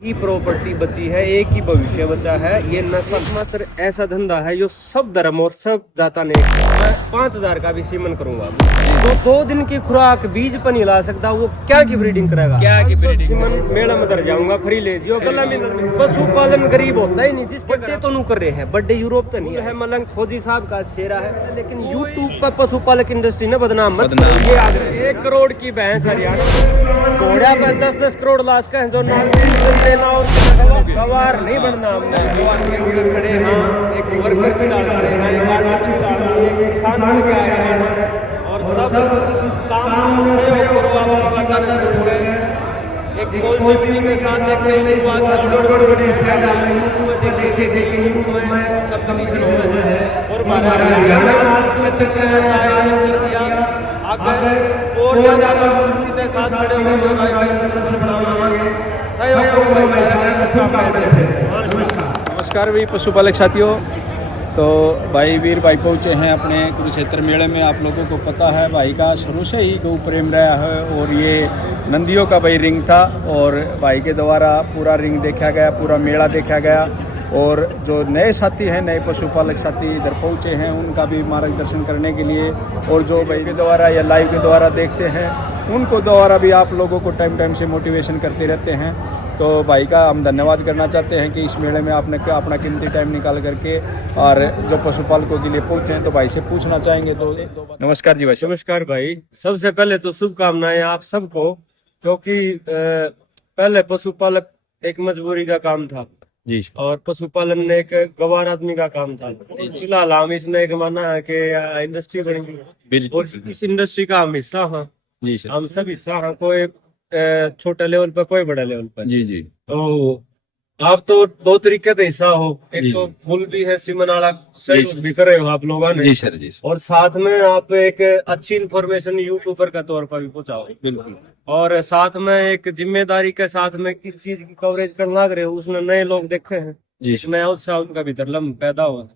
ही property बची है, एक ही भविष्य बचा है। ये नस्ल मात्र ऐसा धंधा है जो सब धर्म और सब जाता ने। मैं 5,000 का भी सीमन करूंगा तो 2 दिन की खुराक बीज पर नहीं ला सकता, वो क्या की ब्रीडिंग करेगा? क्या की ब्रीडिंग? सीमन मेला में दर जाऊंगा फ्री ले जियो गला में। पशुपालन गरीब होता ही नहीं, जिसके बड्डे तो नहीं कर रहे हैं, बड्डे यूरोप तो नहीं है। मलंग फौजी साहब का शेरा है, लेकिन यूट्यूब पर पशुपालक इंडस्ट्री ने बदनाम मत करो। ये आगे 1 करोड़ की भैंस हरियाणा घोड़ा पर 10-10 करोड़ लाश का है जो ना गवार नहीं बनना। हमने गवार के उड़े खड़े हैं, एक वर्कर की डाल खड़े हैं, एक आर्टिस्ट की डाल खड़े हैं, एक किसान बन के आए हैं और सब इस काम में सहयोग करो। आप लगातार छोड़ के एक पॉजिटिविटी के साथ एक नई शुरुआत में देखी थी कि यूट्यूब में कंपटीशन हो रहे हैं और हमारे क्षेत्र में ऐसा आयोजन कर दिया। आगे और ज्यादा मजबूती के साथ खड़े हुए जो आयोजन सबसे बढ़ावा नमस्कार भाई पशुपालक साथियों। तो भाई वीर भाई पहुँचे हैं अपने कुरुक्षेत्र मेले में। आप लोगों को पता है भाई का शुरू से ही गौ प्रेम रहा है और ये नंदियों का भाई रिंग था और भाई के द्वारा पूरा रिंग देखा गया, पूरा मेला देखा गया। और जो नए साथी हैं, नए पशुपालक साथी इधर पहुँचे हैं, उनका भी मार्गदर्शन करने के लिए और जो भाई के द्वारा या लाइव के द्वारा देखते हैं उनको द्वारा भी आप लोगों को टाइम से मोटिवेशन करते रहते हैं। तो भाई का हम धन्यवाद करना चाहते हैं कि इस मेले में आपने अपना कीमती टाइम निकाल करके और जो पशुपालकों के लिए पहुँचे हैं। तो भाई से पूछना चाहेंगे तो नमस्कार जी भाई। नमस्कार भाई, सबसे पहले तो शुभकामनाएं आप सबको, क्योंकि पहले पशुपालक एक मजबूरी का काम था जी और पशुपालन ने एक गवार आदमी का काम था। फिलहाल हम इसने एक माना है कि इंडस्ट्री बनेगी और इस इंडस्ट्री का हम हिस्सा हैं जी सर। हम सब हिस्सा हैं, कोई छोटे लेवल पर कोई बड़ा लेवल पर। जी जी। तो आप तो 2 तरीके से हिस्सा हो, एक तो फुल भी है सीमन वाला सहयोग भी कर रहे हो आप लोगों ने जी सर जी। और साथ में आप एक अच्छी इन्फॉर्मेशन यूट्यूबर का तौर पर भी पहुंचाओ। बिल्कुल। और साथ में एक जिम्मेदारी के साथ में किस चीज की कवरेज करना लग रहे हो, उसने नए लोग देखे हैं जी एक नया उत्साह उनका भीतर लम्ब पैदा हुआ।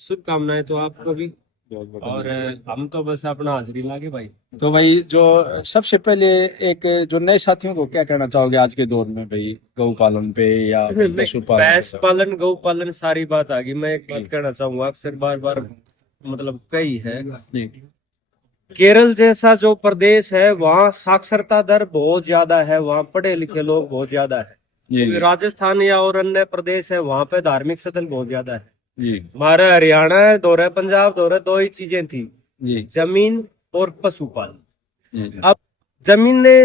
शुभकामनाएं तो आपको भी और हम तो बस अपना हाजिरी लागे भाई। तो भाई जो सबसे पहले एक जो नए साथियों को क्या कहना चाहोगे आज के दौर में भाई गौ पालन पे या पशुपालन? भैंस पालन, गौ पालन, सारी बात आ गई। मैं एक बात कहना चाहूंगा, अक्सर बार बार मतलब कई है, केरल जैसा जो प्रदेश है वहाँ साक्षरता दर बहुत ज्यादा है, वहाँ पढ़े लिखे लोग बहुत ज्यादा है। राजस्थान या और अन्य प्रदेश है वहाँ पे धार्मिक स्थल बहुत ज्यादा है जी। हमारा हरियाणा है, दौरे पंजाब दौरे, 2 ही चीजें थी जी, जमीन और पशुपालन। अब जमीन ने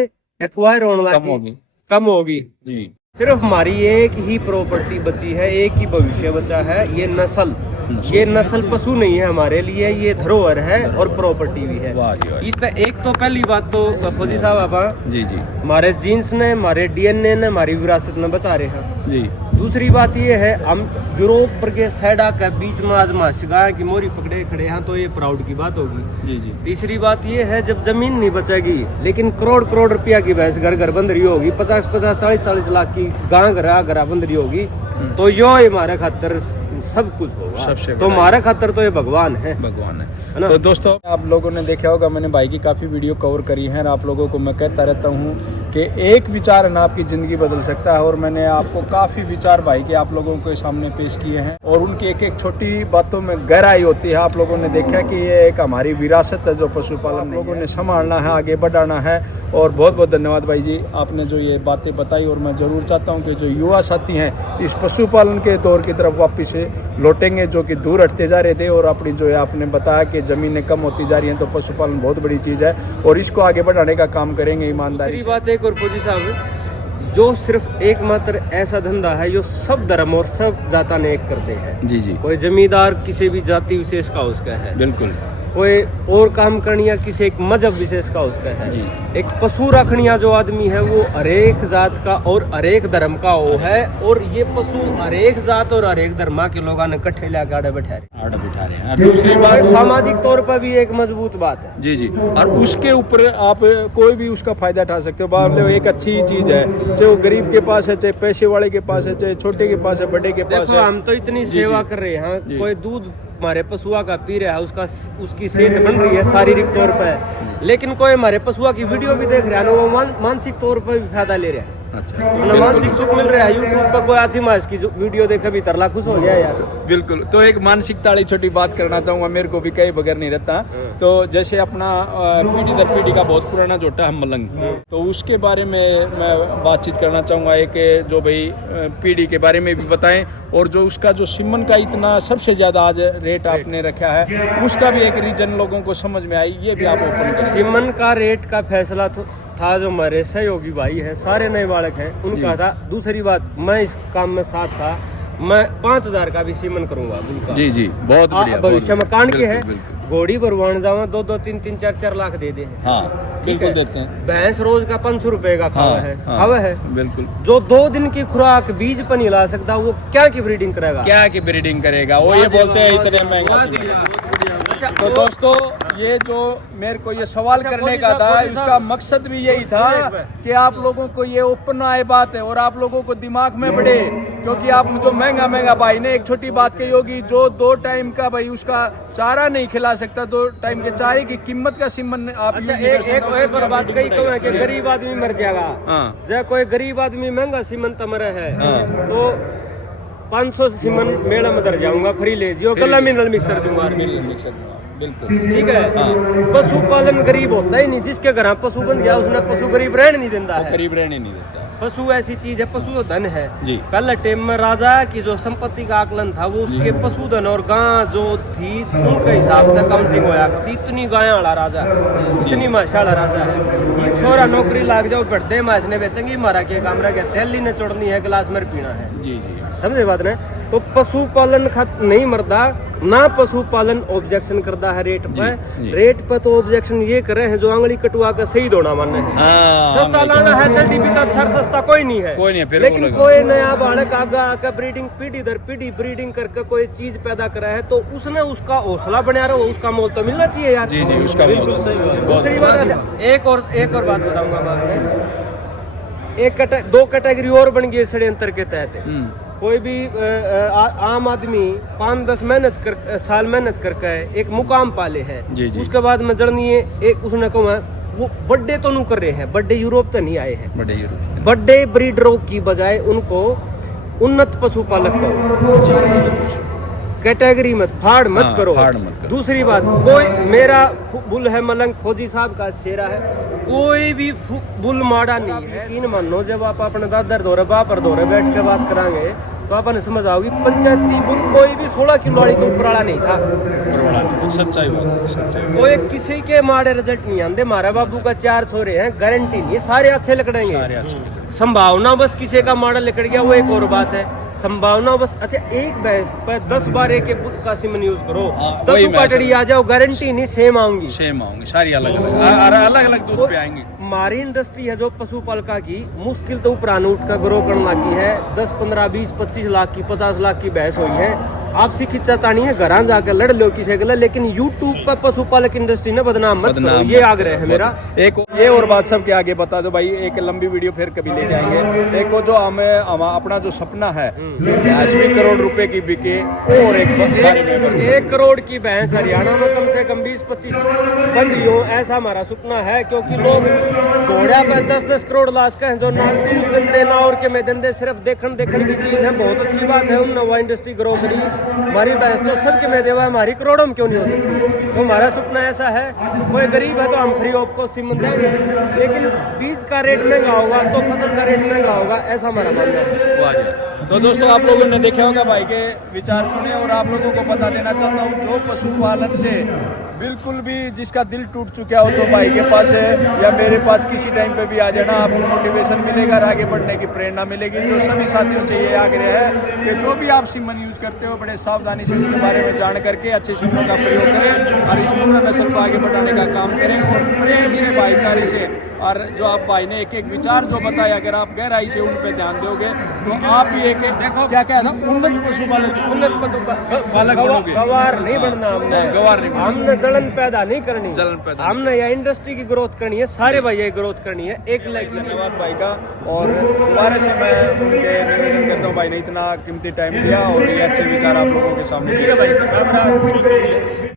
एक्वायर होने लगी, कम होगी जी। सिर्फ हमारी एक ही प्रॉपर्टी बची है, एक ही भविष्य बचा है, ये नस्ल। ये नस्ल पशु नहीं है हमारे लिए, ये धरोहर है और प्रॉपर्टी भी है। इस तरह एक तो पहली बात तो फौजी साहब आप जी जी हमारे जीन्स ने, हमारे डीएनए ने, हमारी विरासत में बचा रहे हैं जी। दूसरी बात ये है, हम यूरोप के सैडा के बीच में आज मास्टिका की मोरी पकड़े खड़े हैं, तो ये प्राउड की बात होगी। जी जी। तीसरी बात ये है, जब जमीन नहीं बचेगी लेकिन करोड़ रुपया की भैंस घर घर बंद रही होगी, 50-50, 40-40 लाख की गां घरा बंद रही होगी, तो यो हमारे खातर सब कुछ होगा। तो हमारे खातर तो ये भगवान है, भगवान है ना। तो दोस्तों आप लोगों ने देखा होगा, मैंने भाई की काफी वीडियो कवर करी है और आप लोगों को मैं कहता रहता हूँ कि एक विचार है ना आपकी जिंदगी बदल सकता है। और मैंने आपको काफी विचार भाई के आप लोगों के सामने पेश किए हैं और उनकी एक एक छोटी बातों में गहराई होती है। आप लोगों ने देखा कि ये एक हमारी विरासत है जो पशुपालन लोगों ने संभालना है, आगे बढ़ाना है। और बहुत बहुत धन्यवाद भाई जी, आपने जो ये बातें बताई। और मैं जरूर चाहता हूँ कि जो युवा साथी हैं इस पशुपालन के दौर की तरफ वापस से लौटेंगे, जो कि दूर हटते जा रहे थे। और अपनी जो है आपने बताया कि जमीनें कम होती जा रही हैं, तो पशुपालन बहुत बड़ी चीज़ है और इसको आगे बढ़ाने का काम करेंगे ईमानदारी से। बात एक और फौजी साहब, जो सिर्फ एकमात्र ऐसा धंधा है जो सब धर्म और सब जाता ने एक करते हैं। जी जी। कोई जमींदार किसी भी जाति विशेष का उसका है, बिल्कुल। कोई और काम करनिया किसी एक मजहब विशेष का उसका है जी। एक पशु रखनिया जो आदमी है वो हरेक जात का और हरेक धर्म का वो है। और ये पशु हरेक जात और हरेक धर्म के लोगों ने इकट्ठे लेकर आड़े बिठा रहे हैं। दूसरी बात सामाजिक तौर पर भी एक मजबूत बात है। जी जी। और उसके ऊपर आप कोई भी उसका फायदा उठा सकते हो। बाप ले एक अच्छी चीज है, चाहे वो गरीब के पास है, चाहे पैसे वाले के पास है, चाहे छोटे के पास है, बड़े के पास है। हम तो इतनी सेवा कर रहे हैं, कोई दूध हमारे पशुआ का पी रहा है, उसकी सेहत बन रही है शारीरिक तौर पर, लेकिन कोई हमारे पशुआ की वीडियो भी देख रहा है ना, वो मानसिक तौर पर भी फायदा ले रहा है। अच्छा, उसमें मानसिक सुख मिल रहा है। यूट्यूब पर कोई आती मास की वीडियो देखे भी तरला खुश हो गया यार। बिल्कुल। तो एक मानसिकता वाली छोटी बात करना चाहूँगा, मेरे को भी कई बगैर नहीं रहता। तो जैसे अपना पीढ़ी दर पीढ़ी का बहुत पुराना जोटा है मलंग, तो उसके बारे में मैं बातचीत करना चाहूँगा। एक जो भाई पीढ़ी के बारे में भी बताएं, और जो उसका जो सिमन का इतना सबसे ज़्यादा आज रेट आपने रखा है, उसका भी एक रीजन लोगों को समझ में आई, ये भी आप ओपन करें। सिमन का रेट का फैसला था जो हमारे सहयोगी भाई है, सारे नए बालक हैं, उनका था। दूसरी बात, मैं इस काम में साथ था, मैं 5,000 का भी सीमन करूंगा उनका। जी जी, बहुत बढ़िया। भविष्य में कांड के है, बिल्कुल। घोड़ी भरवान जावा 2-2, 3-3, 4-4 लाख दे दे। हाँ, ठीक है, देते हैं। भैंस रोज का 500 रुपए का खावा है, खावा है। बिल्कुल। जो 2 दिन की खुराक बीज पर नहीं ला सकता, वो क्या की ब्रीडिंग करेगा? क्या की ब्रीडिंग करेगा? वो ये बोलते हैं इतने महंगा। तो दोस्तों, ये जो मेरे को ये सवाल करने का था, इसका मकसद भी यही था कि आप लोगों को ये ओपन आए बात है और आप लोगों को दिमाग में बढ़े, क्योंकि आप जो महंगा भाई ने एक छोटी बात कही होगी, जो 2 टाइम का भाई उसका चारा नहीं खिला सकता, 2 टाइम के चारे की कीमत का सिमन आप। अच्छा, एक और बात कही है कि गरीब आदमी मर जाएगा। जब कोई गरीब आदमी महंगा सीमन तमरे है तो 500 सीमन मेड़ा में दर जाऊंगा, फ्री ले जियो, कल मिनरल मिक्सर दूंगा। बिल्कुल ठीक है। पशुपालन गरीब होता ही नहीं, जिसके घर पशु बन गया उसने पशु गरीब रहने नहीं देता है। गरीब रहने नहीं देता। पशु ऐसी चीज है, पशु धन है जी। पहले टाइम में राजा की जो संपत्ति का आकलन था, वो उसके पशुधन और गां जो थी उनके हिसाब से काउंटिंग होया करती। इतनी गाय वाला राजा है, इतनी माशा वाला राजा है। एक छोरा नौकरी लाग जाओ, बढ़ते माछ ने बेचेंगे, मारा के कामरा के थैली ने चोड़नी है, गिलास में पीना है। जी जी, समझे बात ने? तो पशुपालन नहीं मरदा ना, पशुपालन ऑब्जेक्शन करता है रेट पे। रेट पे तो ऑब्जेक्शन ये करे हैं जो आंगली कटवा के सही दोना मानने है। सस्ता लाना है, जल्दी भी अच्छा सस्ता कोई नहीं है। लेकिन कोई नया बालक आगे आकर ब्रीडिंग पीढ़ी दर पीढ़ी ब्रीडिंग करके कोई चीज पैदा करा है, तो उसने उसका हौसला बनाया रहो, उसका मोल तो मिलना चाहिए यार। जी जी, उसका मोल सही। दूसरी बात, एक और बात बताऊंगा बाद में। 2 कैटेगरी और बन गई षड्यंत्र के तहत। कोई भी आम आदमी 5-10 साल मेहनत करके एक मुकाम पाले है, उसके बाद में जर्नी एक उसने कहा वो बर्थडे तो नहीं कर रहे हैं, बर्थडे यूरोप तो नहीं आए हैं, बर्थडे ब्रीडरों की बजाय उनको उन्नत पशुपालक करो, कैटेगरी मत फाड़ मत करो। दूसरी बात, कोई मेरा बुल है मलंग फौजी साहब का शेरा है, कोई भी बुल माड़ा नहीं है। इन मानो जब आप अपने दादर दौरे बाप और दौरे बैठ के बात करांगे तो आपने समझ आओगी, पंचायती बुल कोई भी 16 किलो वाली तो ऊपर वाला नहीं था। सच्चाई बात। कोई किसी के माड़े रिजल्ट नहीं आते। हमारे बाबू का 4 छोरे हैं, गारंटी नहीं सारे अच्छे लकड़ेंगे। संभावना बस किसी का माड़ा लिकड़ गया, वो एक और बात है। संभावना बस, अच्छा एक भैंस पर 10-12 के बुक का सिमन यूज करो, 10 कटड़ी आ जाओ, गारंटी नहीं सेम आऊंगी सारी अलग दूध पे आएंगी। हमारी इंडस्ट्री है जो पशुपालका की, मुश्किल तो ऊपर उठ का ग्रो करने लगी है। 10, 15, 20, 25 लाख की 50 लाख की भैंस हुई है। आपसी खिंचा तानी है, घर जाकर लड़ लो किसी के, लेकिन यूट्यूब पर पशुपालक इंडस्ट्री ने बदनाम मत करो, ये आग्रह है मेरा। एक ये और बात सबके आगे बता दो भाई, एक लंबी वीडियो फिर कभी ले जाएंगे। एक जो हमें अपना जो सपना है, भैंस भी करोड़ रुपए की बिके, और एक करोड़ की भैंस हरियाणा में कम से कम 20-25 बंदी हो, ऐसा हमारा सपना है। क्योंकि लोग घोड़ा पर 10-10 करोड़ लाश का है, जो ना दूध धंधे ना और के में धंधे, सिर्फ देखने की चीज है। बहुत अच्छी बात है, उन नवा इंडस्ट्री ग्रो करी। हमारी भैंस तो सबके में देवा, हमारी करोड़ों में क्यों नहीं हो सकती? तो हमारा सपना ऐसा है, कोई गरीब है तो हम फ्री ऑफ को सिमन देंगे, लेकिन बीज का रेट महंगा होगा तो फसल का रेट महंगा होगा, ऐसा हमारा मानना है। तो दोस्तों, आप लोगों ने देखा होगा भाई के विचार सुने, और आप लोगों को बता देना चाहता हूँ, जो पशुपालन से बिल्कुल भी जिसका दिल टूट चुका हो तो भाई के पास है, या मेरे पास किसी टाइम पे भी आ जाना, आपको मोटिवेशन मिलेगा और आगे बढ़ने की प्रेरणा मिलेगी। जो सभी साथियों से ये आग्रह है कि जो भी आप सिमन यूज करते हो, बड़े सावधानी से उसके बारे में जान करके अच्छे सिमनों का प्रयोग करें और इस पूरा नस्ल को आगे बढ़ाने का काम करें, और प्रेम से, भाईचारे से। और जो आप भाई ने एक विचार जो बताया, अगर आप गहराई से उन पे ध्यान दोगे तो आप भी एक क्या था, उन्नत पशुपालक, गवार नहीं बनना हमने जलन पैदा नहीं करनी, हमने यह इंडस्ट्री की ग्रोथ करनी है, सारे भाई यही ग्रोथ करनी है। एक लाइक धन्यवाद भाई का, और दोबारा से मैं उनके निवेदन करता हूँ, भाई ने इतना कीमती टाइम दिया और ये अच्छे विचार आप लोगों के सामने दिए।